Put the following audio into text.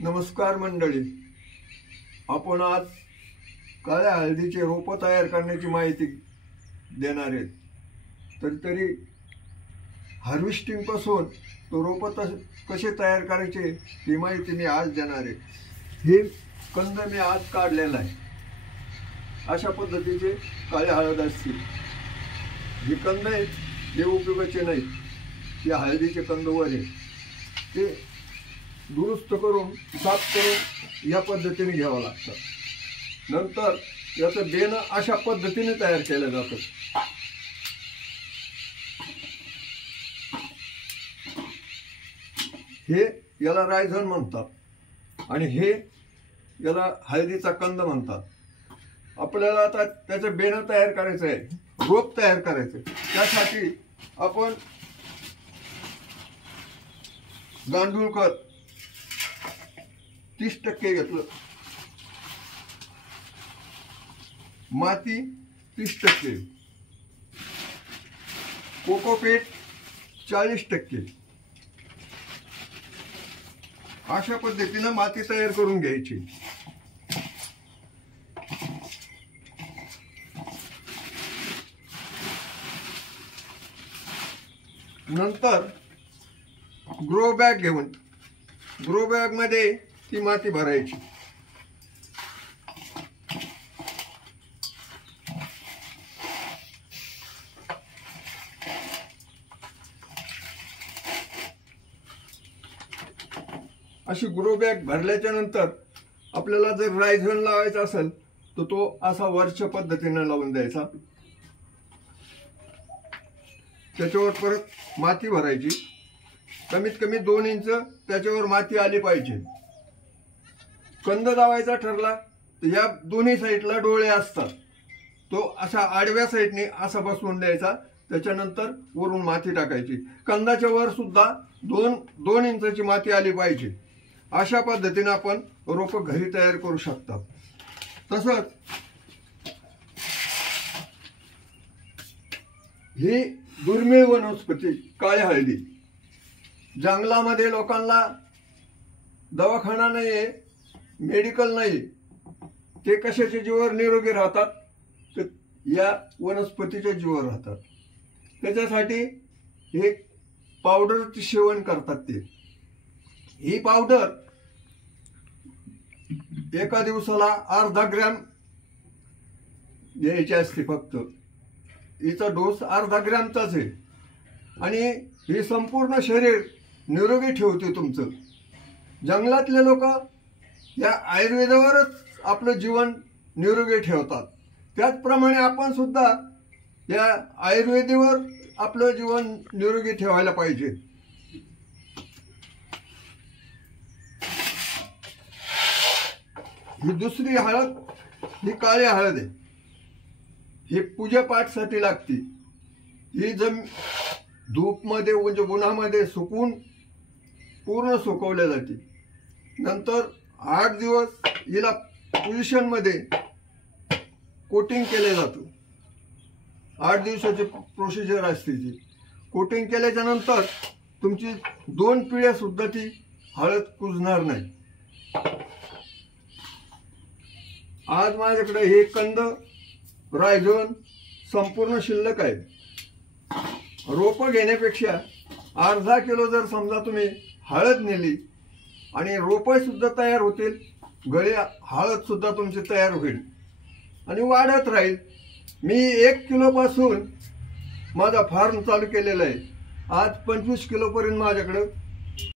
नमस्कार मंडळी, आपण आज काळ्या हळदीचे रोप तयार करण्याची माहिती देणार आहेत। तरी हार्वेस्टिंग पासून तो रोप कसे तयार करायचे ही माहिती मी आज देणार आहे। हे कंद मी आज काढलेला आहे। अशा पद्धतीचे काळे हळद असतील। हे कंद आहेत, हे उपयोगाचे नाहीत, हे हळदीचे कंद वर आहे, ते दुरुस्त करून साफ करून या पद्धतीने घ्यावं लागतं। नंतर याचं बेन अशा पद्धतीने तयार केलं जातं। हे याला रायझन म्हणतात आणि हे याला हळदीचा कंद म्हणतात। आपल्याला आता त्याचं बेन तयार करायचं आहे, रोप तयार करायचं। त्यासाठी आपण गांडूळ खत 30% घेतलं, माती 30%, कोकोपीट 40%, अशा पद्धतीने माती तयार करून घ्यायची। नंतर ग्रो बॅग घेऊन ग्रो बॅग मध्ये ती माती भरायची। अशी ग्रो बॅग भरल्याच्या नंतर आपल्याला जर रायझन लावायचा असेल तर तो असा वरच्या पद्धतीने लावून द्यायचा। त्याच्यावर परत माती भरायची, कमीत कमी 2 इंच त्याच्यावर माती आली पाहिजे। कंद लावायचा ठरला तर या दोन्ही साईडला डोळे असतात, तो असा आडव्या साईडने असा बसवून द्यायचा। त्याच्यानंतर वरून माती टाकायची। कंदाच्या वर सुद्धा 2 इंचाची माती आली पाहिजे। अशा पद्धतीने आपण रोप घरी तयार करू शकता। तसंच ही दुर्मिळ वनस्पती काळी हळदी, जंगलामध्ये लोकांना दवाखाना नाहीये, मेडिकल नाही, ते कशाच्या जीवावर निरोगी राहतात तर या वनस्पतीच्या जीवावर राहतात। त्याच्यासाठी हे पावडरचे सेवन करतात। ते ही पावडर एका दिवसाला अर्धा ग्रॅम घ्यायची असते फक्त। हिचा डोस अर्धा ग्रॅमचाच आहे आणि हे संपूर्ण शरीर निरोगी ठेवते तुमचं। जंगलातले लोक या आयुर्वेदावरच आपलं जीवन निरोगी ठेवतात। त्याचप्रमाणे आपण सुद्धा या आयुर्वेदावर आपलं जीवन निरोगी ठेवायला पाहिजे। ही दुसरी हळद, ही काळी हळद आहे। ही पूजापाठसाठी लागते। ही धूप मध्ये म्हणजे उन्हामध्ये सुकून पूर्ण सुकवल्या जाते। नंतर 8 दिवस हिला पोझिशन मध्ये कोटिंग केले जातं। 8 दिवसाची प्रोसिजर असते ती। कोटिंग केल्याच्या नंतर तुमची 2 पिढ्या सुद्धा ती हळद कुजणार नाही। आज माझ्याकडे हे कंद रायझन संपूर्ण शिल्लक आहे। रोप घेण्यापेक्षा अर्धा किलो जर समजा तुम्ही हळद नेली आणि रोप सुद्धा तयार होतील, गळे हळद सुद्धा तुमची तयार होईल आणि वाढत राहील। मी 1 किलो पासून माझा फार्म चालू केलेला आहे। आज 25 किलो पर्यंत माझ्याकडे